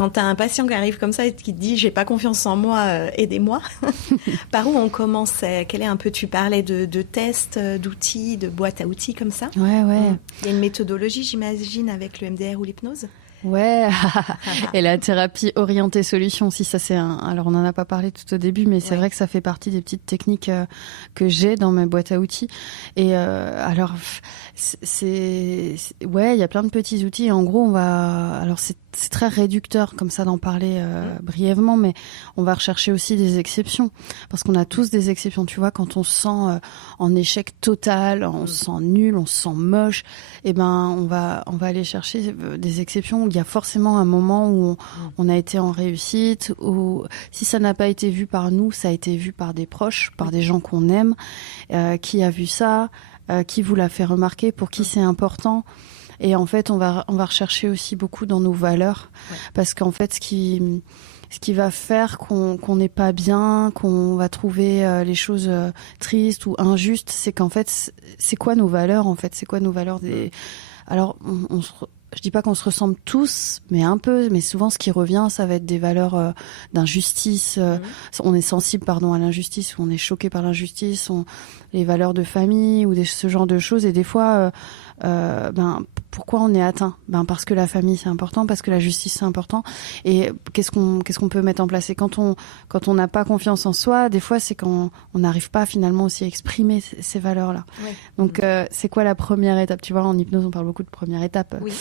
Quand tu as un patient qui arrive comme ça et qui te dit j'ai pas confiance en moi, aidez-moi, par où on commence? Quel est un peu, tu parlais de tests, d'outils, de boîtes à outils comme ça? Ouais. Il y a une méthodologie, j'imagine, avec le MDR ou l'hypnose? Ouais, et la thérapie orientée solution, si ça c'est alors on en a pas parlé tout au début, mais c'est vrai que ça fait partie des petites techniques que j'ai dans ma boîte à outils. Et alors ouais, il y a plein de petits outils. Et en gros, alors c'est très réducteur comme ça d'en parler brièvement, mais on va rechercher aussi des exceptions parce qu'on a tous des exceptions. Tu vois, quand on se sent en échec total, on se sent nul, on se sent moche, et ben on va aller chercher des exceptions. Il y a forcément un moment où on a été en réussite, ou si ça n'a pas été vu par nous, ça a été vu par des proches, par des gens qu'on aime, qui a vu ça, qui vous l'a fait remarquer, pour qui c'est important. Et en fait, on va rechercher aussi beaucoup dans nos valeurs, parce qu'en fait, ce qui va faire qu'on n'est pas bien, qu'on va trouver les choses tristes ou injustes, c'est qu'en fait, c'est quoi nos valeurs, en fait, c'est quoi nos valeurs Alors, je dis pas qu'on se ressemble tous, mais un peu. Mais souvent, ce qui revient, ça va être des valeurs d'injustice. On est sensible, à l'injustice, ou on est choqué par l'injustice. Les valeurs de famille ou ce genre de choses. Et des fois, pourquoi on est atteint? Parce que la famille c'est important, parce que la justice c'est important. Et qu'est-ce qu'on peut mettre en place? Et quand on n'a pas confiance en soi, des fois c'est quand on n'arrive pas finalement aussi à exprimer ces valeurs-là. Ouais. Donc c'est quoi la première étape? Tu vois, en hypnose on parle beaucoup de première étape. Oui.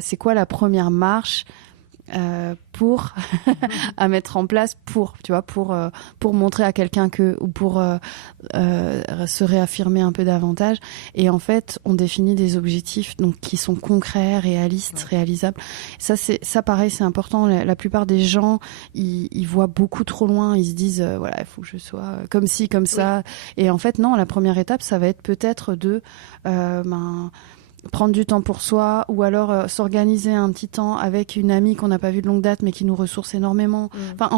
C'est quoi la première marche pour à mettre en place pour montrer à quelqu'un ou pour se réaffirmer un peu davantage. Et en fait, on définit des objectifs donc qui sont concrets, réalistes, réalisables. Ça pareil, c'est important. La plupart des gens, ils voient beaucoup trop loin. Ils se disent voilà, il faut que je sois comme ci, comme ça. Et en fait, non. La première étape, ça va être peut-être de prendre du temps pour soi, ou alors s'organiser un petit temps avec une amie qu'on n'a pas vue de longue date mais qui nous ressource énormément. Enfin,